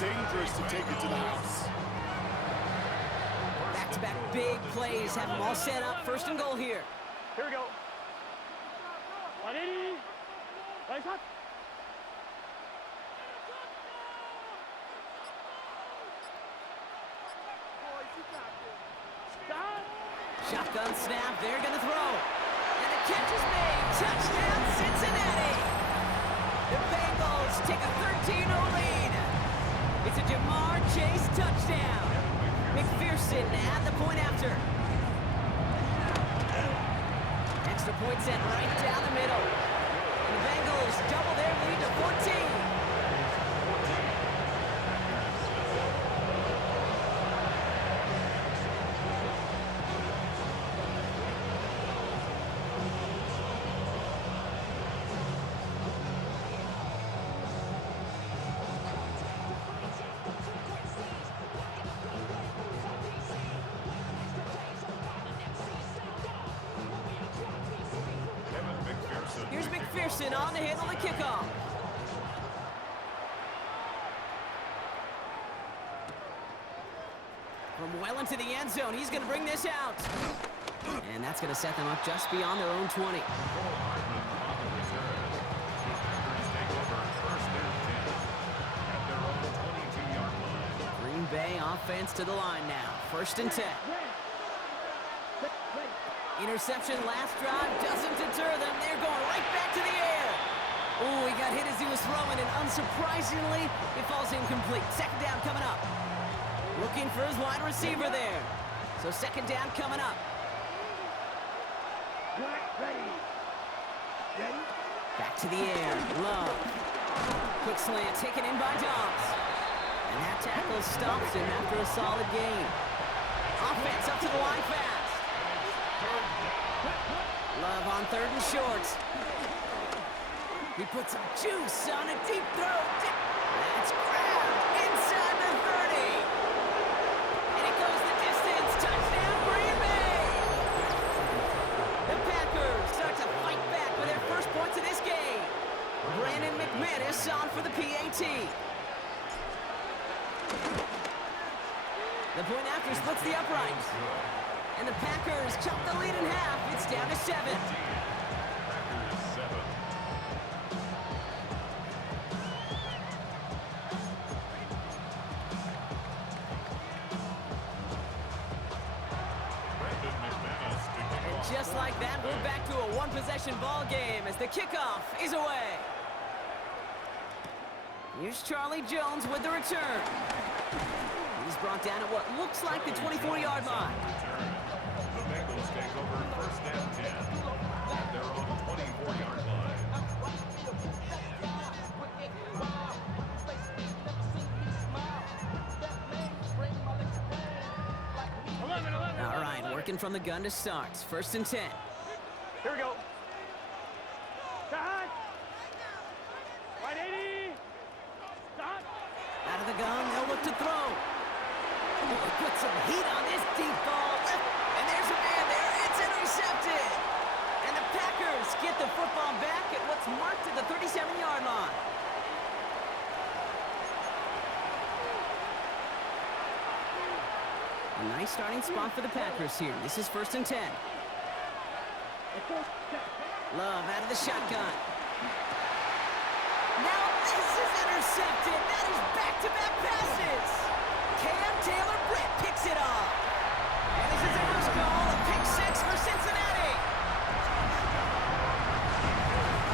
dangerous to take it to the house. Back-to-back big plays have them all set up. First and goal here. Here we go. Ready? Right shot. Shotgun snap, they're gonna throw. And the catch is made. Touchdown, Cincinnati. The Bengals take a 13-0 lead. It's a Jamar Chase touchdown. McPherson at the point after. Extra point sent right down the middle. And the Bengals double their lead to 14. Here's McPherson on to handle the kickoff. From well into the end zone, he's going to bring this out. And that's going to set them up just beyond their own 20. Green Bay offense to the line now. First and 10. Interception last drive doesn't deter them. They're going right back to the air. Oh, he got hit as he was throwing, and unsurprisingly, it falls incomplete. Second down coming up. Looking for his wide receiver there. So second down coming up. Back to the air. Love. Quick slant taken in by Dobbs. And that tackle stops him after a solid gain. Offense up to the line fast. Love on third and short. He puts some juice on a deep throw. That's grabbed inside the 30. And it goes the distance. Touchdown, Green Bay. The Packers start to fight back with their first points of this game. Brandon McManus on for the PAT. The point after splits the uprights. And the Packers chop the lead in half. It's down to 7. And just like that, we're back to a one-possession ball game as the kickoff is away. Here's Charlie Jones with the return. He's brought down at what looks like the 24-yard line. The Bengals take over first and 10 at their own 24-yard line. All right, working from the gun to start. First and 10. Here we go. Stop. 180. Stop. Out of the gun, they'll look to throw. Put some heat on this deep ball. And there's a man there. It's intercepted. And the Packers get the football back at what's marked at the 37-yard line. A nice starting spot for the Packers here. This is first and 10. Love out of the shotgun. Now this is intercepted. That is back-to-back passes. Cam Taylor-Britt picks it off. And this is a first goal, a pick 6 for Cincinnati.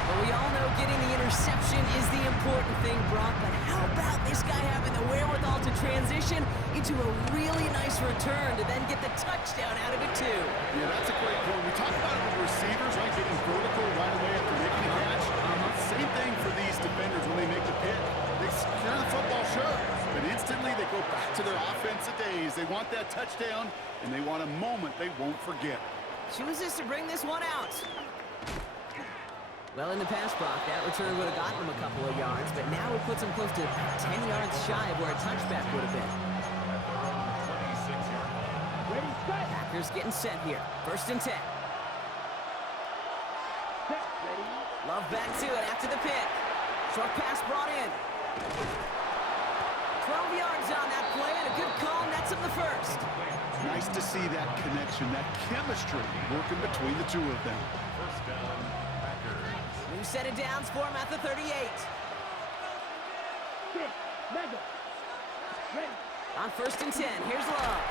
But we all know getting the interception is the important thing, Brock. But how about this guy having the wherewithal to transition into a really nice return to then get the touchdown out of it, too? Yeah, that's a great point. We talk about it with receivers, right, getting vertical right away after making a catch. Same thing for these defenders when they make the pick. They secure the football, sure, but instantly they go back to their offensive days. They want that touchdown, and they want a moment they won't forget. Chooses to bring this one out. Well, in the pass block, that return would have gotten him a couple of yards, but now it puts him close to 10 yards shy of where a touchback would have been. Packers getting set here. First and 10. Love back to it after the pick. Short pass brought in. 12 yards on that play, and a good call nets him the first. Nice to see that connection, that chemistry working between the two of them. First down, Packers. New set of downs for him at the 38. On 1st and 10, here's Love.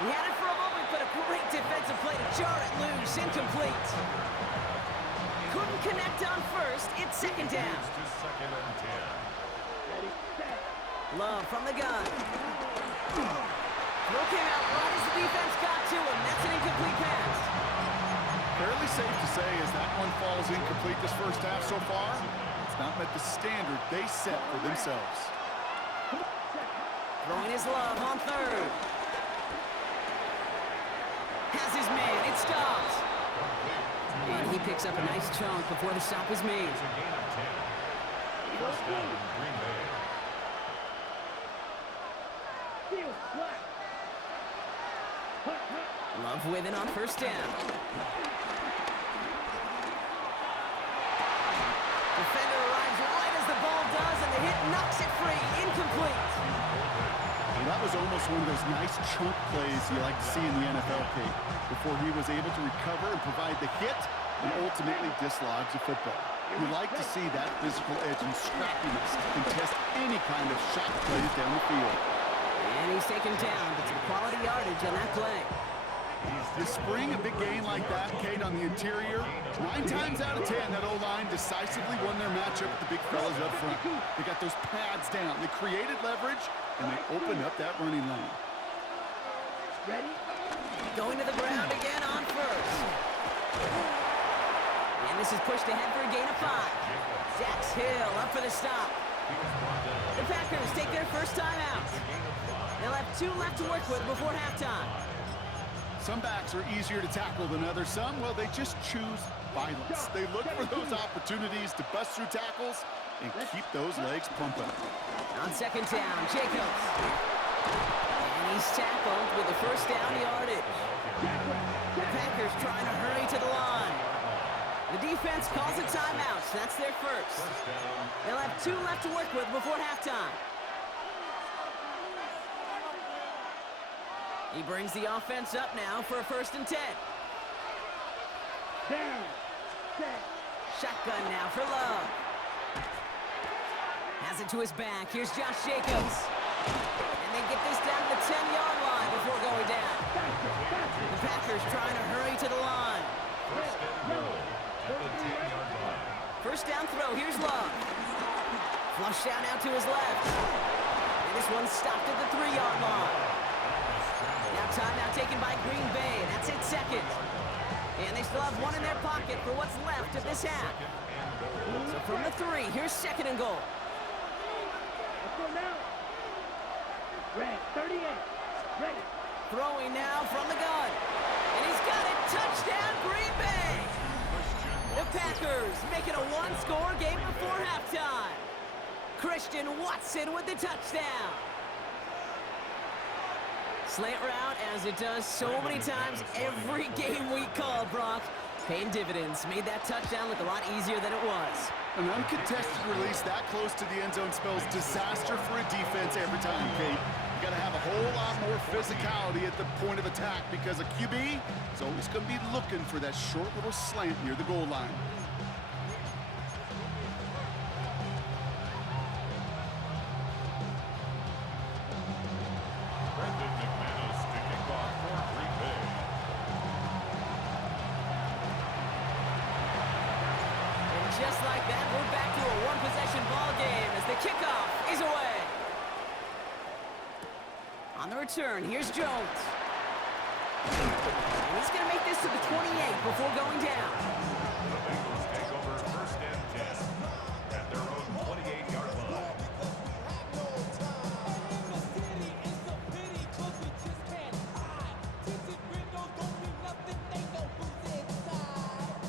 He had it for a moment, but a great defensive play to jar it loose. Incomplete. Couldn't connect on first. It's 2nd down. To 2nd and 10. Love from the gun. Throw came out right as the defense got to him. That's an incomplete pass. Fairly safe to say as that one falls incomplete this first half so far, it's not met the standard they set for themselves. Throwing his Love on 3rd. Has his man. It stops. And he picks up a nice chunk before the stop is made. It's a gain of 10. First down, Green Bay. Love with it on 1st down. Defender arrives right as the ball does, and the hit knocks it free. Incomplete. And that was almost one of those nice chunk plays you like to see in the NFL, Kate, before he was able to recover and provide the hit and ultimately dislodge the football. You like to see that physical edge and scrappiness to contest any kind of shot plays down the field. And he's taken down, but some quality yardage on that play. This spring, a big gain like that, Kate, on the interior, 9 times out of 10, that O-line decisively won their matchup with the big fellas up front. They got those pads down. They created leverage, and they opened up that running lane. Ready? Going to the ground again on 1st. And this is pushed ahead for a gain of 5. Dax Hill up for the stop. The Packers take their first time out. They'll have 2 left to work with before halftime. Some backs are easier to tackle than others. Some, well, they just choose violence. They look for those opportunities to bust through tackles and keep those legs pumping. On 2nd down, Jacobs. And he's tackled with the first down yardage. The Packers trying to hurry to the line. The defense calls a timeout. That's their first. They'll have 2 left to work with before halftime. He brings the offense up now for a 1st and 10. Shotgun now for Love. Has it to his back. Here's Josh Jacobs. And they get this down to the 10-yard line before going down. The Packers trying to hurry to the line. First down throw. Here's Love. Flush out now to his left. And this one's stopped at the 3-yard line. Now timeout taken by Green Bay. That's it, 2nd. And they still have 1 in their pocket for what's left of this half. So from the 3, here's 2nd and goal. Let's go now. Red, 38. Ready. Throwing now from the gun. And he's got it. Touchdown, Green Bay. The Packers making a 1-score game before halftime. Christian Watson with the touchdown. Slant route, as it does so many times every game we call, Brock. Paying dividends. Made that touchdown look a lot easier than it was. An uncontested release that close to the end zone spells disaster for a defense every time, Kate. You got to have a whole lot more physicality at the point of attack because a QB is always going to be looking for that short little slant near the goal line. Just like that, we're back to a 1-possession ball game as the kickoff is away. On the return, here's Jones. And he's going to make this to the 28 before going down. The Bengals take over 1st and 10 at their own 28-yard line.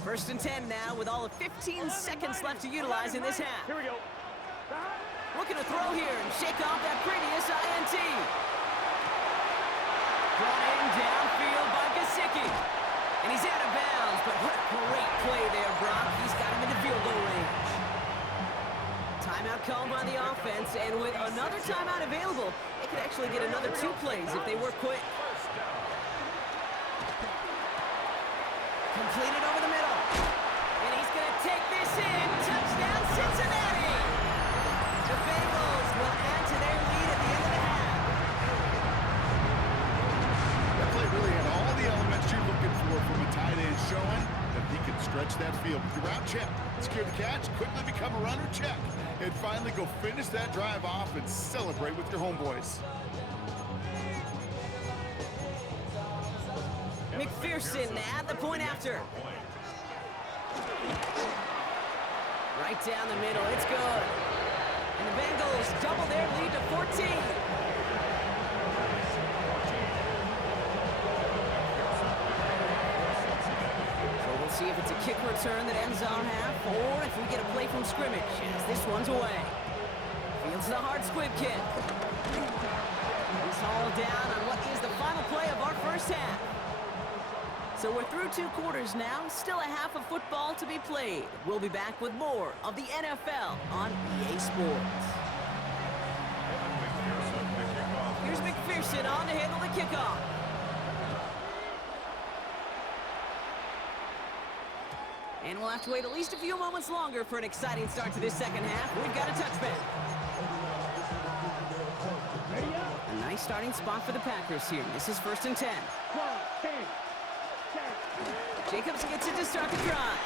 1st and 10 now with all of 15 seconds left to utilize in this half. Here we go. Looking to throw here and shake off that previous INT. Brought in downfield by Gesicki. And he's out of bounds, but what a great play there, Brock. He's got him into field goal range. Timeout called by the offense, and with another timeout available, they could actually get another 2 plays if they work quick. Completed over the middle. And he's going to take this in. Touchdown, Cincinnati! The Bengals will add to their lead at the end of the half. That play really had all the elements you're looking for from a tight end, showing that he can stretch that field. With your route check, secure the catch, quickly become a runner check, and finally go finish that drive off and celebrate with your homeboys. McPherson at the point after. Right down the middle, it's good. And the Bengals double their lead to 14. So we'll see if it's a kick return that ends our half, or if we get a play from scrimmage, as this one's away. Fields the hard squib kick. He's hauled down on what is the final play of our first half. So we're through 2 quarters now, still a half of football to be played. We'll be back with more of the NFL on EA Sports. Here's McPherson on to handle the kickoff. And we'll have to wait at least a few moments longer for an exciting start to this second half. We've got a touchback. A nice starting spot for the Packers here. This is 1st and 10. Jacobs gets it to start the drive.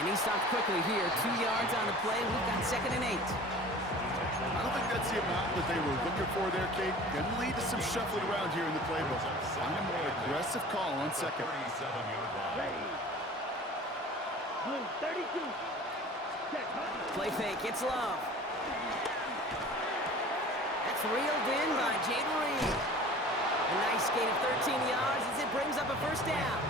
And he stopped quickly here. 2 yards on the play. We've got 2nd and 8. I don't think that's the amount that they were looking for there, Kate. Going to lead to some shuffling around here in the playbook. Find a more aggressive call on 2nd. Blue 32. Play fake. It's Love. That's reeled in by Jaden Reed. A nice gain of 13 yards as it brings up a 1st down.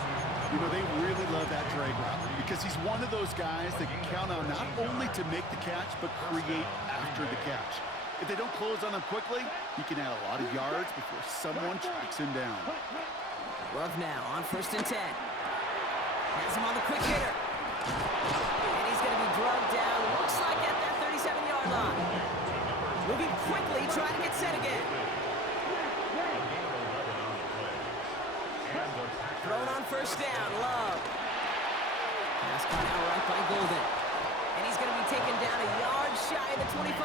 You know, they really love that drag route because he's one of those guys that can count on not only to make the catch, but create after the catch. If they don't close on him quickly, he can add a lot of yards before someone tracks him down. Love now on 1st and 10. Has him on the quick hitter. And he's going to be drugged down, looks like at that 37-yard line. Moving quickly, trying to get set again. Thrown on 1st down, Love. Pass caught out right by Golden. And he's going to be taken down a yard shy of the 25.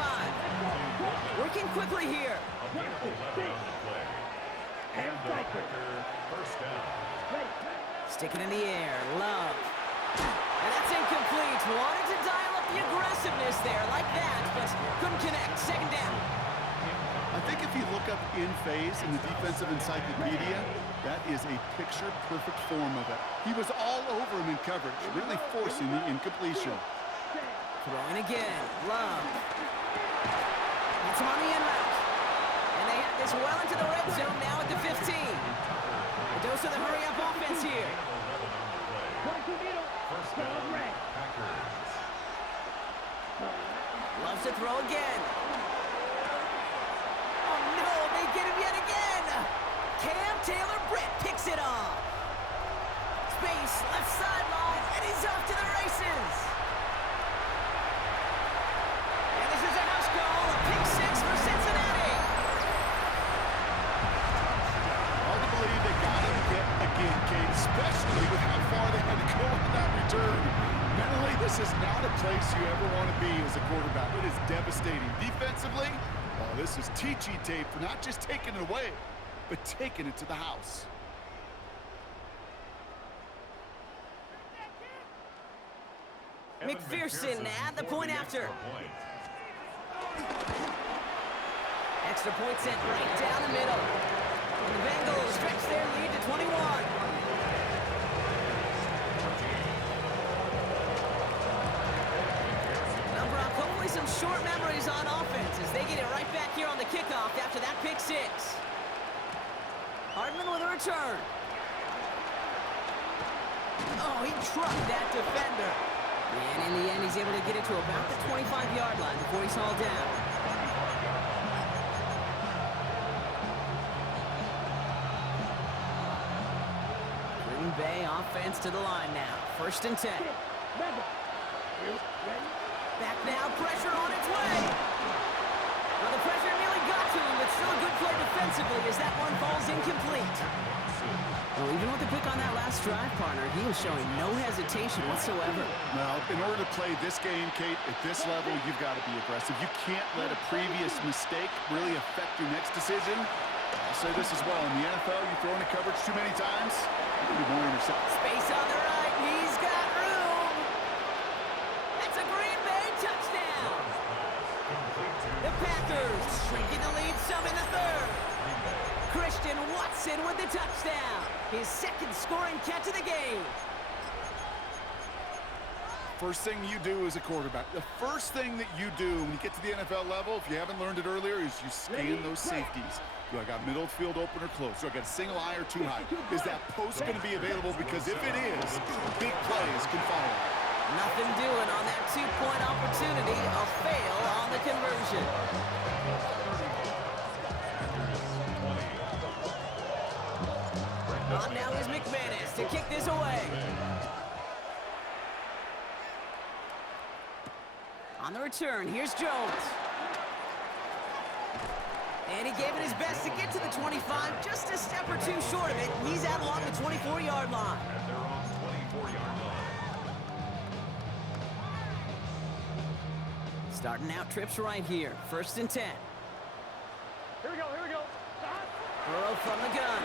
Working quickly here. Stick it in the air, Love. And that's incomplete. Wanted to dial up the aggressiveness there like that, but couldn't connect. 2nd down. I think if you look up in phase in the defensive encyclopedia, that is a picture-perfect form of it. He was all over him in coverage, really forcing the incompletion. Throwing again, Love. It's him on the in route. And they have this well into the red zone now at the 15. A dose of the hurry-up offense here. Loves to throw again. Oh no, they get him yet again. Cam Taylor-Britt picks it off. Space, left sideline, and he's off to the races. And this is a house call, a pick 6 for Cincinnati. Hard to believe they got him yet again, Kate, especially with how far they had to go on that return. Mentally, this is not a place you ever want to be as a quarterback. It is devastating. Defensively, oh, this is teachy tape for not just taking it away, but taking it to the house. McPherson at the point after. Extra point sent right down the middle. And the Bengals stretch their lead to 21. Now, Brock, hopefully some short memories on offense as they get it right back here on the kickoff after that pick 6. Hardman with a return. Oh, he trucked that defender. And in the end, he's able to get it to about the 25-yard line before he's hauled down. Green Bay offense to the line now. 1st and 10. Back now, pressure on its way. Well, the pressure nearly got to him, but still a good play defensively as that one falls incomplete. Well, even with the pick on that last drive, partner, he was showing no hesitation whatsoever. Now, in order to play this game, Kate, at this level, you've got to be aggressive. You can't let a previous mistake really affect your next decision. I'll say this as well. In the NFL, you throw into coverage too many times, you'll be more intercepted. Space on the right. He's got room. That's a Green Bay touchdown. The Packers shrinking the lead some in the third. Christian Watson with the touchdown. His second scoring catch of the game. First thing you do as a quarterback, the first thing that you do when you get to the NFL level, if you haven't learned it earlier, is you scan those safeties. Do I got middle field open or close? Do I got a single high or too high? Is that post going to be available? Because if it is, big plays can follow. Nothing doing on that two-point opportunity. A fail on the conversion. On now is McManus to kick this away. On the return, here's Jones. And he gave it his best to get to the 25, just a step or two short of it. He's out along the 24-yard line. And they're on the 24-yard line. Starting out trips right here. 1st and 10. Here we go, here we go. Stop. Burrow from the gun.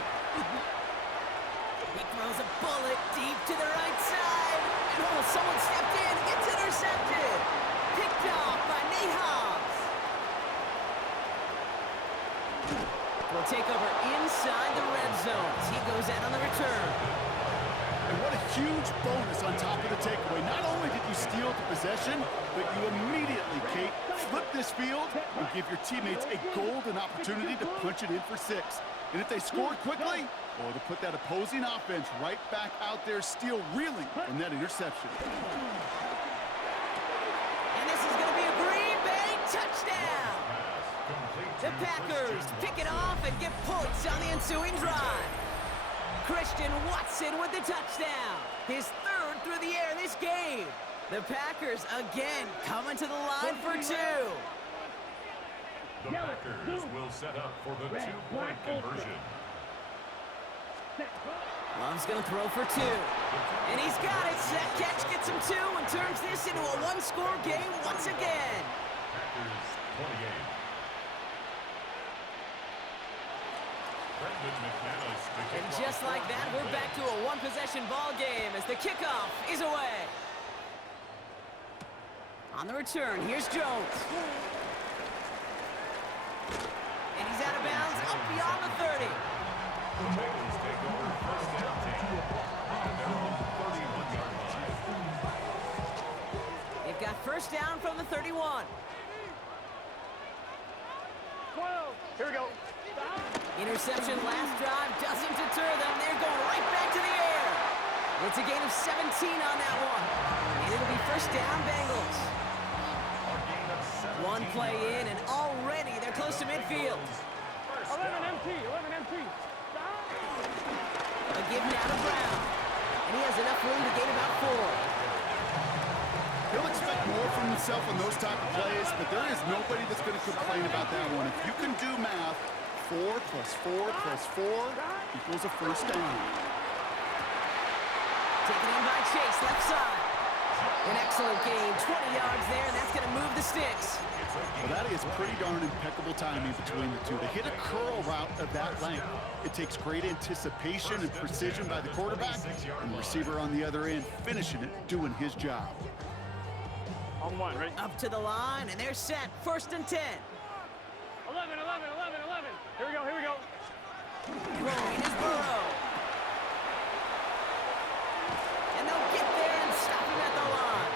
He throws a bullet deep to the right side. And someone stepped in. It's intercepted. Picked off by Nate Hobbs. Will take over inside the red zone. He goes out on the return. And what a huge bonus on top of the takeaway. Not only did you steal the possession, but you immediately, Kate, flip this field and give your teammates a golden opportunity to punch it in for 6. And if they score quickly, well, to put that opposing offense right back out there, still reeling from that interception. And this is going to be a Green Bay touchdown. The Packers pick it off and get points on the ensuing drive. Christian Watson with the touchdown. His 3rd through the air this game. The Packers again coming to the line for 2. The Packers will set up for the two-point conversion. Love's going to throw for 2. And he's got it. That catch gets him 2 and turns this into a one-score game once again. Packers 28. And just like that, we're back to a one-possession ball game as the kickoff is away. On the return, here's Jones. And he's out of bounds up beyond the 30. The Bengals take over 1st down 10. And they're on the 31-yard line. They've got 1st down from the 31. 12. Here we go. Interception last drive doesn't deter them. They're going right back to the air. It's a gain of 17 on that one. And it'll be 1st down Bengals. One play in and already they're close to midfield. 11 MT, 11 MT. Stop. A give now to Brown. And he has enough room to gain about 4. He'll expect more from himself on those type of plays, but there is nobody that's going to complain about that one. If you can do math, 4 plus 4 plus 4 equals a 1st down. Taken in by Chase, left side. An excellent gain, 20 yards there, and that's going to move the sticks. Well, that is pretty darn impeccable timing between the two. To hit a curl route of that length, it takes great anticipation and precision by the quarterback, and the receiver on the other end finishing it, doing his job. On 1, ready? Up to the line, and they're set. 1st and 10. 11, 11, 11, 11. Here we go, here we go. Throwing is Burrow. And they'll get there and stop him at the line.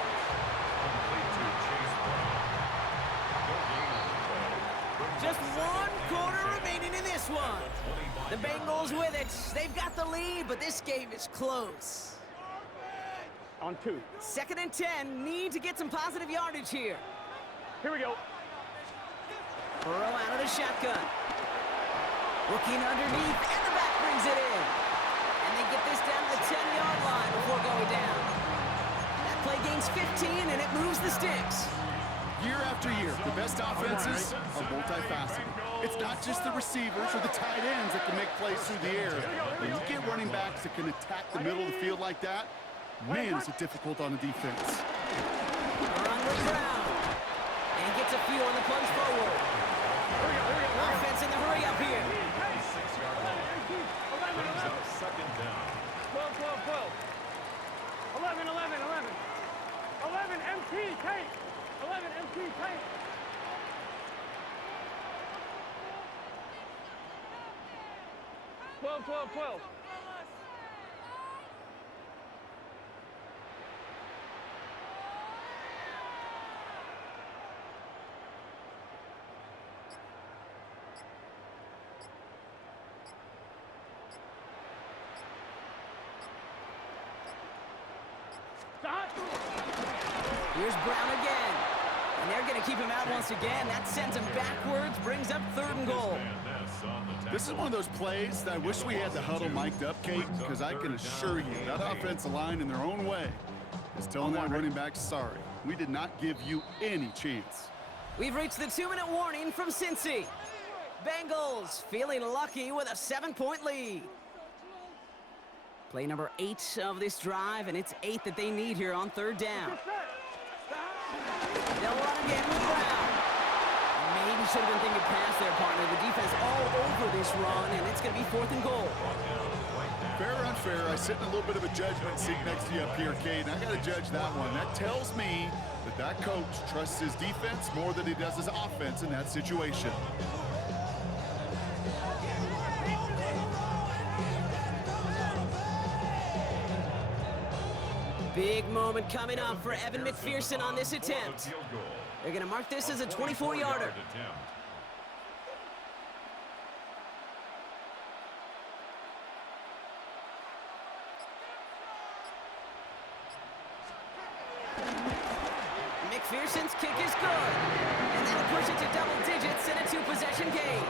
Complete to Chase Brown. No gain on the play. Just 1 quarter remaining in this one. The Bengals with it. They've got the lead, but this game is close. On 2. 2nd and 10. Need to get some positive yardage here. Here we go. Burrow out of the shotgun. Looking underneath, and the back brings it in. And they get this down to the 10-yard line before going down. That play gains 15, and it moves the sticks. Year after year, the best offenses are multifaceted. It's not just the receivers or the tight ends that can make plays through the air. When you get running backs that can attack the middle of the field like that, man, is it difficult on the defense. Run with Brown. And gets a few on the plunge forward. Offense in the hurry up here. 6-yard line. Brings up second down. 12, 12, 12. 11, 11, 11. 11, MT, tight. 11, MT, tight. Twelve, 12, 12. Here's Brown again. And they're going to keep him out once again. That sends him backwards, brings up 3rd and goal. This is one of those plays that I wish we had the huddle mic'd up, Kate, because I can assure you that offensive line in their own way is telling that running back, sorry, we did not give you any chance. We've reached the 2-minute warning from Cincy. Bengals feeling lucky with a 7-point lead. Play number 8 of this drive, and it's 8 that they need here on 3rd down. They'll run again with Brown. Maybe should have been thinking past their partner. The defense all over this run, and it's going to be 4th and goal. Fair or unfair, I sit in a little bit of a judgment seat next to you up here, Kate, and I got to judge that one. That tells me that that coach trusts his defense more than he does his offense in that situation. Big moment coming up for Evan McPherson on this attempt. They're going to mark this as a 24-yarder. McPherson's kick is good. And that'll push it to double digits in a 2-possession game.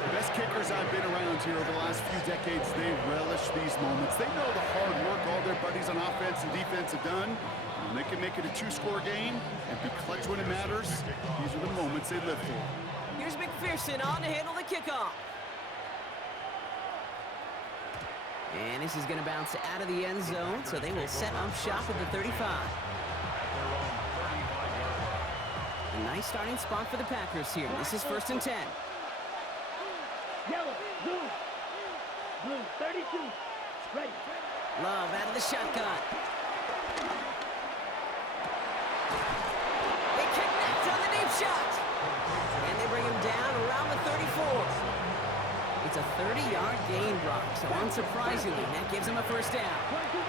The best kickers I've been around here over the last few decades, they relish these moments. They know the hard work all their buddies on offense and defense have done. And they can make it a 2-score game and be clutch when it matters. These are the moments they live for. Here's McPherson on to handle the kickoff. And this is going to bounce out of the end zone, so they will set up shop at the 35. A nice starting spot for the Packers here. This is 1st and 10. Yellow, blue, 32, straight. Love out of the shotgun. They connect on the deep shot. And they bring him down around the 34. It's a 30-yard gain, Brock, so unsurprisingly, that gives him a 1st down.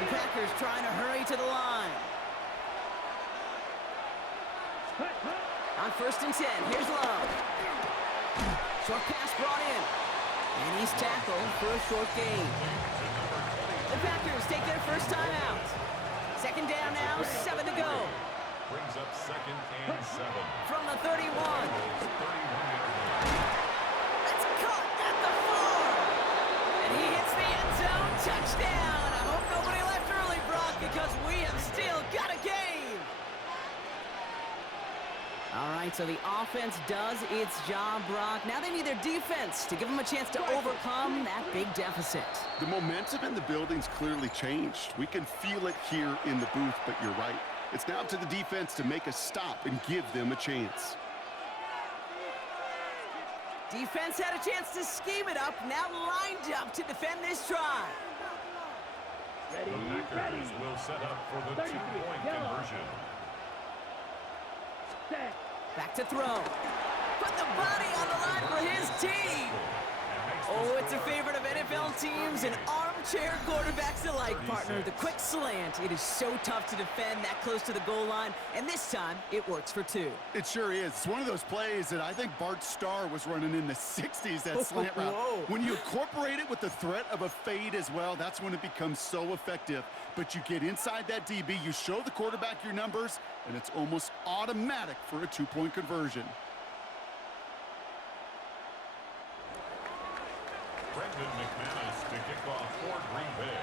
The Packers trying to hurry to the line. On 1st and 10, here's Love. Short pass brought in. And he's tackled for a short gain. The Packers take their first time out. 2nd down now, 7 to go. Brings up 2nd and 7. From the 31. 31-yard line. That's caught at the 4. And he hits the end zone. Touchdown. I hope nobody left early, Brock, because we have still got a game. All right, so the offense does its job, Brock. Now they need their defense to give them a chance to overcome that big deficit. The momentum in the building's clearly changed. We can feel it here in the booth, but you're right. It's now up to the defense to make a stop and give them a chance. Defense had a chance to scheme it up, now lined up to defend this try. Ready, The Packers will set up for the 2-point conversion. set. Back to throw. Put the body on the line for his team. Oh, it's a favorite of NFL teams and armchair quarterbacks alike, partner. The quick slant. It is so tough to defend that close to the goal line, and this time it works for 2. It sure is. It's one of those plays that I think Bart Starr was running in the 60s, that slant route. Whoa. When you incorporate it with the threat of a fade as well, that's when it becomes so effective. But you get inside that DB, you show the quarterback your numbers, and it's almost automatic for a 2-point conversion. Brendan McManus to kick off for Green Bay.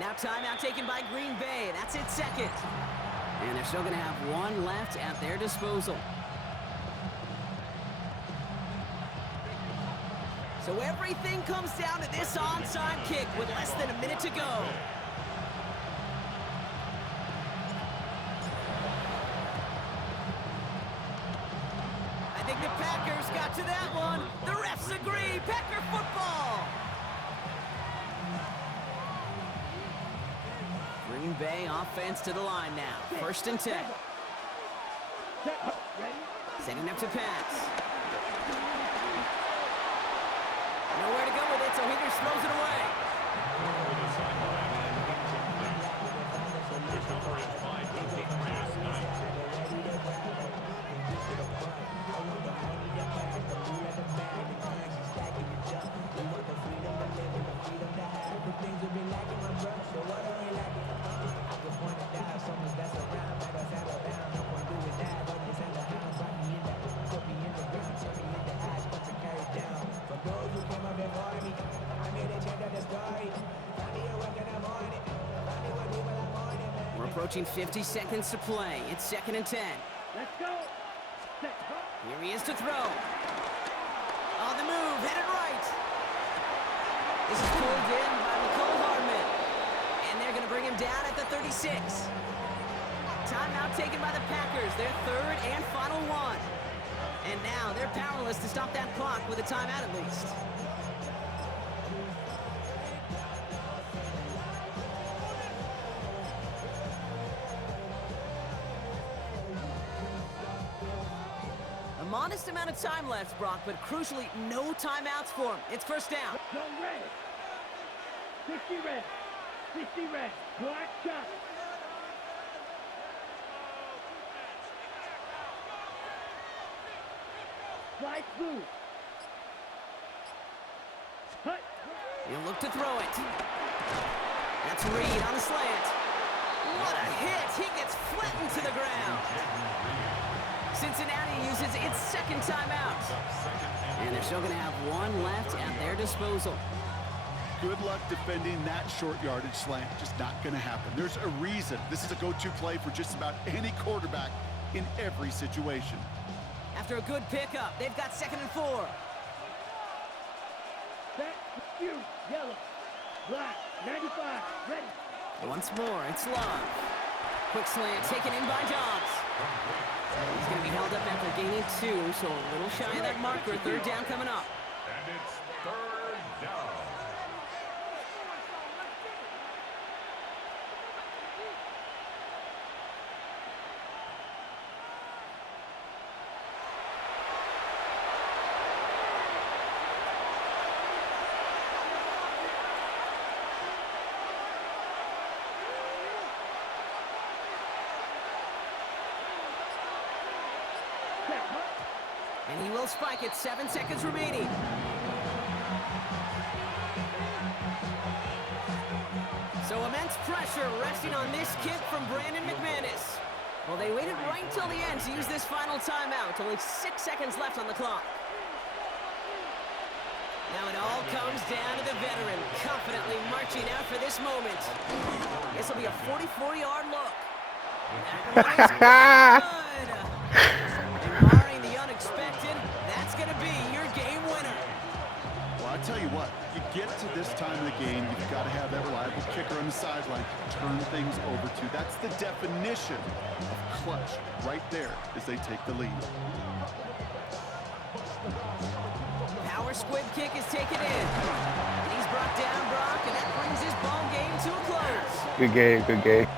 Now timeout taken by Green Bay. That's its second. And they're still going to have one left at their disposal. So everything comes down to this onside kick with less than a minute to go. I think the Packers got to that one. The refs agree. Packer football. Green Bay offense to the line now. 1st and 10. Setting up to pass. Nowhere to go with it, so Higgins throws it away. We're approaching 50 seconds to play. It's 2nd and 10. Let's go. Here he is to throw. On the move, headed right. This is pulled in by Nicole Hardman. And they're going to bring him down at the 36. Timeout taken by the Packers, their 3rd and final one. And now they're powerless to stop that clock with a timeout at least. A modest amount of time left, Brock, but crucially, no timeouts for him. It's 1st down. Go red. 60 red. 60 red. Black shot. Light blue. Hut. He'll look to throw it. That's Reed on a slant. What a hit! He gets flattened to the ground. Cincinnati uses its 2nd timeout. And they're still going to have one left at their disposal. Good luck defending that short yardage slant. Just not going to happen. There's a reason. This is a go-to play for just about any quarterback in every situation. After a good pickup, they've got 2nd and 4. Back, you, yellow, black, 95, ready. Once more, it's Love. Quick slant taken in by Dobbs. He's going to be held up after gaining 2, so a little shy of that marker. 3rd down coming up. And it's 3rd down. And he will spike it. 7 seconds remaining. So immense pressure resting on this kid from Brandon McManus. Well, they waited right until the end to use this final timeout. Only 6 seconds left on the clock. Now it all comes down to the veteran, confidently marching out for this moment. This will be a 44-yard look. That one is good. And barring the unexpected, that's going to be your game winner. Well, I tell you what, you get to this time of the game, you've got to have that reliable kicker on the sideline to turn things over to. That's the definition of clutch right there as they take the lead. Power squib kick is taken in. And he's brought down, Brock, and that brings his ball game to a close. Good game, good game.